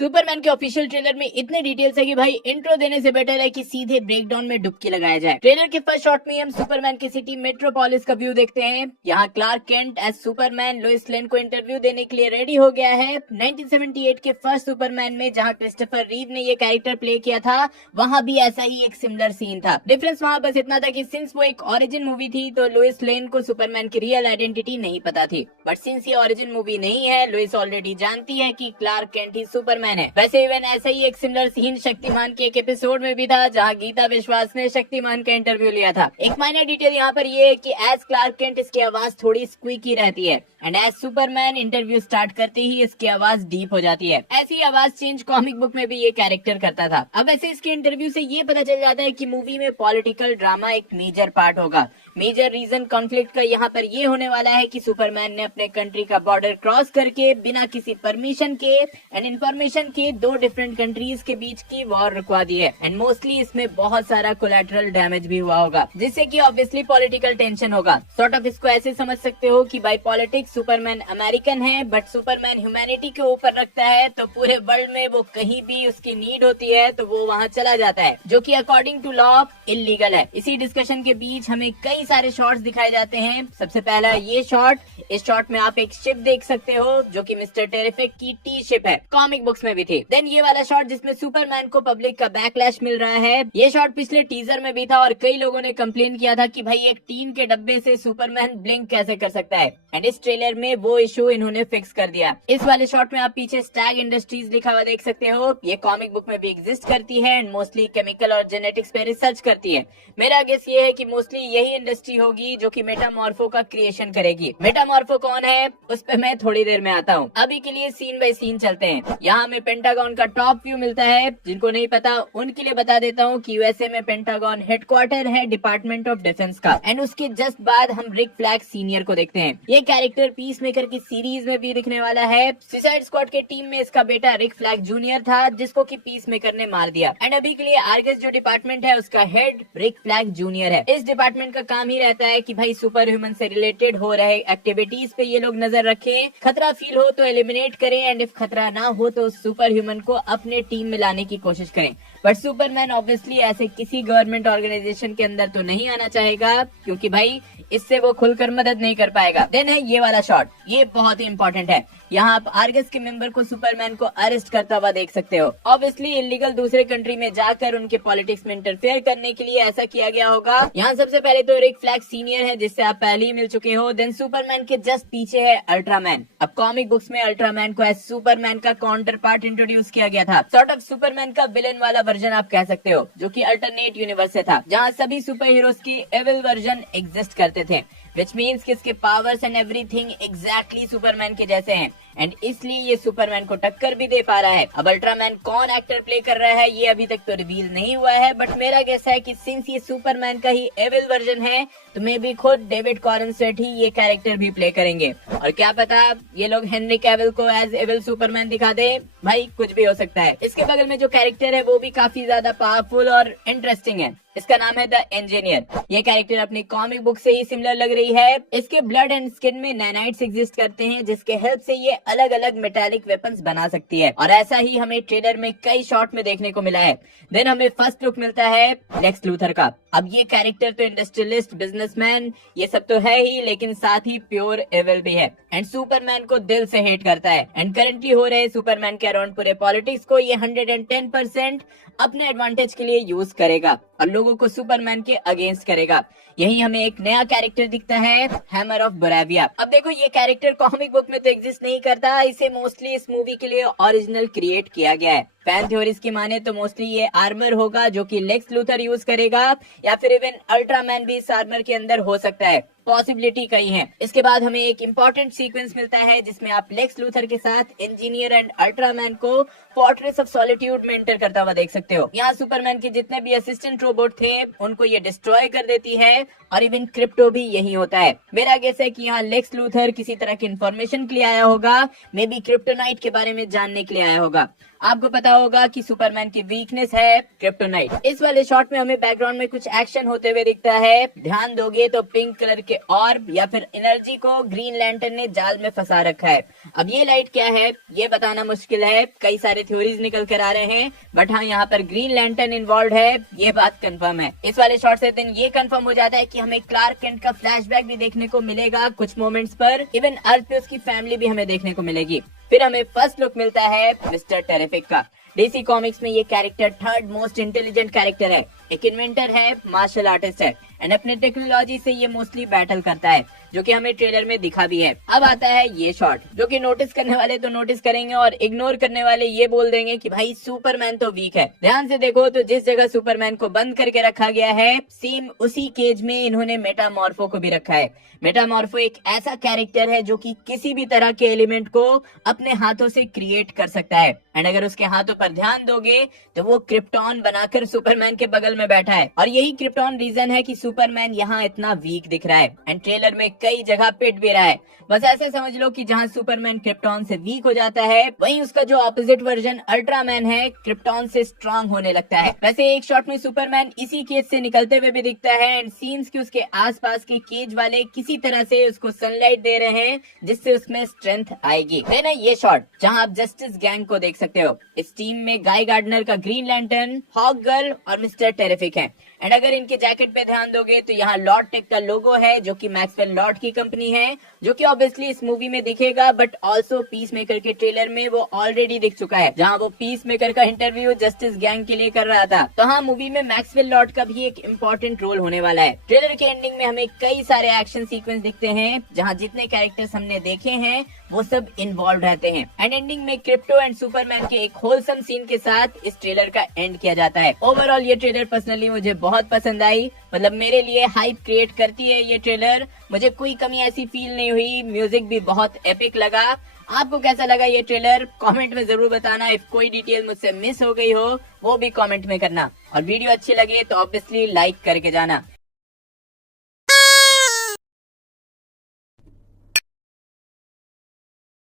Superman के official trailer में इतने डिटेल्स है कि भाई इंट्रो देने से बेटर है कि सीधे ब्रेकडाउन में डुबकी लगाया जाए। ट्रेलर के फर्स्ट शॉट में हम सुपरमैन की सिटी मेट्रोपोलिस का व्यू देखते हैं। यहाँ Clark Kent as Superman Lois Lane को इंटरव्यू देने के लिए रेडी हो गया है। 1978 के फर्स्ट सुपरमैन में जहाँ क्रिस्टोफर रीव ने ये कैरेक्टर प्ले किया था, वहाँ भी ऐसा ही एक सिमिलर सीन था। डिफरेंस वहाँ बस इतना था कि सिंस वो एक ओरिजिन मूवी थी तो लोइस लेन को सुपरमैन की रियल आइडेंटिटी नहीं पता थी, बट सिंस ये ओरिजिन मूवी नहीं है, लोइस ऑलरेडी जानती है कि क्लार्क केंट ही सुपरमैन है। वैसे इवन ऐसा ही एक सिमिलर सीन शक्तिमान के एक एपिसोड में भी था, जहां गीता विश्वास ने शक्तिमान का इंटरव्यू लिया था। एक माइनर डिटेल यहाँ पर ये है कि एज क्लार्क केंट इसकी आवाज थोड़ी स्क्वीकी रहती है and as Superman interview start करते ही इसकी आवाज डीप हो जाती है। ऐसी आवाज चेंज कॉमिक बुक में भी ये कैरेक्टर करता था। अब वैसे इसके इंटरव्यू से ये पता चल जाता है कि मूवी में पॉलिटिकल ड्रामा एक मेजर पार्ट होगा। मेजर रीजन कॉन्फ्लिक्ट का यहाँ पर ये होने वाला है कि सुपरमैन ने अपने कंट्री का बॉर्डर क्रॉस करके बिना किसी परमिशन के एंड इन्फॉर्मेशन के दो डिफरेंट कंट्रीज के बीच की वॉर रुकवा दी है एंड मोस्टली इसमें बहुत सारा कोलैटरल डैमेज भी हुआ होगा, जिससे कि ऑब्वियसली पॉलिटिकल टेंशन होगा। सॉर्ट ऑफ इसको ऐसे समझ सकते हो कि बाय पॉलिटिक्स सुपरमैन अमेरिकन है, बट सुपरमैन ह्यूमैनिटी के ऊपर रखता है, तो पूरे वर्ल्ड में वो कहीं भी उसकी नीड होती है तो वो वहाँ चला जाता है, जो कि अकॉर्डिंग टू लॉ इलीगल है। इसी डिस्कशन के बीच हमें कई सारे शॉट्स दिखाए जाते हैं। सबसे पहला ये शॉट, इस शॉट में आप एक शिप देख सकते हो जो कि मिस्टर टेरिफिक की टी शिप है, कॉमिक बुक्स में भी थी। देन ये वाला शॉट जिसमें सुपरमैन को पब्लिक का बैकलैश मिल रहा है, ये शॉट पिछले टीजर में भी था और कई लोगों ने कंप्लेन किया था कि भाई एक टीन के डब्बे से सुपरमैन ब्लिंक कैसे कर सकता है, एंड इस ट्रेलर में वो इशू इन्होंने फिक्स कर दिया। इस वाले शॉट में आप पीछे स्टैग इंडस्ट्रीज लिखा हुआ देख सकते हो, ये कॉमिक बुक में भी एग्जिस्ट करती है एंड मोस्टली केमिकल और जेनेटिक्स पे रिसर्च करती है। मेरा गेस ये है कि मोस्टली यही इंडस्ट्री होगी जो कि मेटामॉर्फो का क्रिएशन करेगी। मेटामॉर्फो कौन है उस पे मैं थोड़ी देर में आता हूँ, अभी के लिए सीन बाय सीन चलते हैं। यहाँ हमें पेंटागन का टॉप व्यू मिलता है। जिनको नहीं पता उनके लिए बता देता हूँ कि यूएसए में पेंटागन हेडक्वार्टर है डिपार्टमेंट ऑफ डिफेंस का, एंड उसके जस्ट बाद हम रिक फ्लैग सीनियर को देखते हैं। ये कैरेक्टर पीस मेकर की सीरीज में भी दिखने वाला है। सुसाइड स्क्वाड के टीम में इसका बेटा रिक फ्लैग जूनियर था, जिसको कि पीस मेकर ने मार दिया, एंड अभी के लिए आर्गस जो डिपार्टमेंट है उसका हेड रिक फ्लैग जूनियर है। इस डिपार्टमेंट का काम ही रहता है कि भाई सुपर ह्यूमन से रिलेटेड हो रहे एक्टिविटीज पे ये लोग नजर रखें, खतरा फील हो तो एलिमिनेट करें एंड इफ खतरा ना हो तो सुपर ह्यूमन को अपने टीम में लाने की कोशिश करें। बट सुपरमैन ऑब्वियसली ऐसे किसी गवर्नमेंट ऑर्गेनाइजेशन के अंदर तो नहीं आना चाहेगा, क्योंकि भाई इससे वो खुलकर मदद नहीं कर पाएगा। देन है ये वाला शॉट, ये बहुत ही इंपॉर्टेंट है। यहाँ आप आर्गस के मेंबर को सुपरमैन को अरेस्ट करता हुआ देख सकते हो। ऑब्वियसली इलीगल दूसरे कंट्री में जाकर उनके पॉलिटिक्स में इंटरफेयर करने के लिए ऐसा किया गया होगा। यहाँ सबसे पहले तो रिक फ्लैग सीनियर है, जिससे आप पहले ही मिल चुके हो। देन सुपरमैन के जस्ट पीछे है अल्ट्रामैन। अब कॉमिक बुक्स में अल्ट्रामैन को एज सुपरमैन का काउंटर पार्ट इंट्रोड्यूस किया गया था। सॉर्ट ऑफ सुपरमैन का विलन वाला वर्जन आप कह सकते हो, जो कि अल्टरनेट यूनिवर्स से था, जहाँ सभी सुपर हीरोज की एविल वर्जन एग्जिस्ट करते थे, which means कि इसके powers and everything exactly Superman के जैसे हैं, एंड इसलिए ये सुपरमैन को टक्कर भी दे पा रहा है। अब अल्ट्रामैन कौन एक्टर प्ले कर रहा है ये अभी तक तो रिवील नहीं हुआ है, बट मेरा गेस है कि सिंस ये सुपरमैन का ही एविल वर्जन है तो मे भी खुद डेविड कॉरेंस्टेट ही ये कैरेक्टर भी प्ले करेंगे, और क्या पता ये लोग हेनरी कैविल को एज एविल सुपरमैन दिखा दे। भाई कुछ भी हो सकता है। इसके बगल में जो कैरेक्टर है वो भी काफी ज्यादा पावरफुल और इंटरेस्टिंग है। इसका नाम है द इंजीनियर। ये कैरेक्टर अपनी कॉमिक बुक से ही सिमिलर लग रही है। इसके ब्लड एंड स्किन में नैनाइट्स एग्जिस्ट करते हैं, जिसके हेल्प से ये अलग अलग मेटालिक वेपन्स बना सकती है, और ऐसा ही हमें ट्रेलर में कई शॉट में देखने को मिला है। देन हमें फर्स्ट लुक मिलता है लेक्स लूथर का। अब ये कैरेक्टर तो इंडस्ट्रियलिस्ट, बिजनेसमैन, ये सब तो है ही, लेकिन साथ ही प्योर एविल भी है एंड सुपरमैन को दिल से हेट करता है। एंड करंटली हो रहे सुपरमैन के अराउंड पूरे पॉलिटिक्स को ये 110% अपने एडवांटेज के लिए यूज करेगा और लोगों को सुपरमैन के अगेंस्ट करेगा। यही हमें एक नया कैरेक्टर दिखता है, हैमर ऑफ बोराविया। अब देखो ये कैरेक्टर कॉमिक बुक में तो एग्जिस्ट नहीं करता, इसे मोस्टली इस मूवी के लिए ओरिजिनल क्रिएट किया गया है। फैन थ्योरीज की माने तो मोस्टली ये आर्मर होगा जो कि लेक्स लूथर यूज करेगा, या फिर इवन अल्ट्रामैन भी इस आर्मर के अंदर हो सकता है। पॉसिबिलिटी कई है। इसके बाद हमें एक इम्पोर्टेंट सीक्वेंस मिलता है जिसमें आप लेक्स लूथर के साथ इंजीनियर एंड अल्ट्रामैन को फोर्ट्रेस ऑफ सॉलिट्यूड में एंटर करता हुआ देख सकते हो। यहाँ सुपरमैन के जितने भी असिस्टेंट रोबोट थे उनको ये डिस्ट्रॉय कर देती है, और इवन क्रिप्टो भी यही होता है। मेरा गेस है कि यहाँ लेक्स लूथर किसी तरह की इंफॉर्मेशन के लिए आया होगा, मे बी क्रिप्टोनाइट के बारे में जानने के लिए आया होगा। आपको पता होगा कि सुपरमैन की वीकनेस है क्रिप्टोनाइट। इस वाले शॉट में हमें बैकग्राउंड में कुछ एक्शन होते हुए दिखता है। ध्यान दोगे तो पिंक कलर के ऑर्ब या फिर एनर्जी को ग्रीन लैंटर्न ने जाल में फंसा रखा है। अब ये लाइट क्या है ये बताना मुश्किल है, कई सारे थ्योरीज निकल कर आ रहे हैं, बट हाँ यहाँ पर ग्रीन लैंटर्न इन्वॉल्व है, ये बात कंफर्म है। इस वाले शॉट से दिन ये कंफर्म हो जाता है कि हमें क्लार्क केंट का फ्लैशबैक भी देखने को मिलेगा कुछ मोमेंट्स पर, इवन अर्थ पे उसकी फैमिली भी हमें देखने को मिलेगी। फिर हमें फर्स्ट लुक मिलता है मिस्टर टेरिफिक का। डीसी कॉमिक्स में ये character third most intelligent character है, एक इन्वेंटर है, मार्शल आर्टिस्ट है एंड अपने टेक्नोलॉजी से ये मोस्टली बैटल करता है, जो कि हमें ट्रेलर में दिखा भी है। अब आता है ये शॉट, जो कि नोटिस करने वाले तो नोटिस करेंगे और इग्नोर करने वाले ये बोल देंगे कि भाई सुपरमैन तो वीक है। ध्यान से देखो तो जिस जगह सुपरमैन को बंद करके रखा गया है, सेम उसी केज में इन्होंने मेटामॉर्फो को भी रखा है। मेटामॉर्फो एक ऐसा कैरेक्टर है जो कि किसी भी तरह के एलिमेंट को अपने हाथों से क्रिएट कर सकता है एंड अगर उसके हाथों पर ध्यान दोगे तो वो क्रिप्टॉन बनाकर सुपरमैन के बगल में बैठा है और यही क्रिप्टॉन रीजन है कि सुपरमैन यहाँ इतना वीक दिख रहा है एंड ट्रेलर में कई जगह पिट भी रहा है। बस ऐसे समझ लो कि जहाँ सुपरमैन क्रिप्टॉन से वीक हो जाता है, वहीं उसका जो ऑपोजिट वर्जन अल्ट्रामैन है क्रिप्टॉन से स्ट्रांग होने लगता है। वैसे एक शॉट में सुपरमैन इसी केज से निकलते हुए भी दिखता है एंड सीन्स की उसके आसपास के केज वाले किसी तरह से उसको सनलाइट दे रहे हैं जिससे उसमें स्ट्रेंथ आएगी। है ना ये शॉट जहाँ आप जस्टिस गैंग को देख सकते हो। इस टीम में गाय गार्डनर का ग्रीन लैंटर्न, हॉक गर्ल और मिस्टर टेरिफिक है एंड अगर इनके जैकेट पे ध्यान दोगे तो यहाँ लॉर्ड टेक का लोगो है जो कि मैक्सवेल लॉर्ड की कंपनी है, जो कि ऑब्वियसली इस मूवी में दिखेगा बट ऑल्सो पीस मेकर के ट्रेलर में वो ऑलरेडी दिख चुका है, जहाँ वो पीस मेकर का इंटरव्यू जस्टिस गैंग के लिए कर रहा था। तो हाँ मूवी में मैक्सवेल लॉर्ड का भी एक इम्पोर्टेंट रोल होने वाला है। ट्रेलर के एंडिंग में हमें कई सारे एक्शन सीक्वेंस दिखते हैं जहाँ जितने कैरेक्टर्स हमने देखे हैं वो सब इन्वॉल्व रहते हैं एंड एंडिंग में क्रिप्टो एंड सुपरमैन के एक होलसम सीन के साथ इस ट्रेलर का एंड किया जाता है। ओवरऑल ये ट्रेलर पर्सनली मुझे बहुत पसंद आई, मतलब मेरे लिए हाइप क्रिएट करती है ये ट्रेलर, मुझे कोई कमी ऐसी फील नहीं हुई, म्यूजिक भी बहुत एपिक लगा। आपको कैसा लगा ये ट्रेलर कमेंट में जरूर बताना। इफ कोई डिटेल मुझसे मिस हो गई हो वो भी कमेंट में करना और वीडियो अच्छी लगे तो ऑब्वियसली लाइक करके जाना।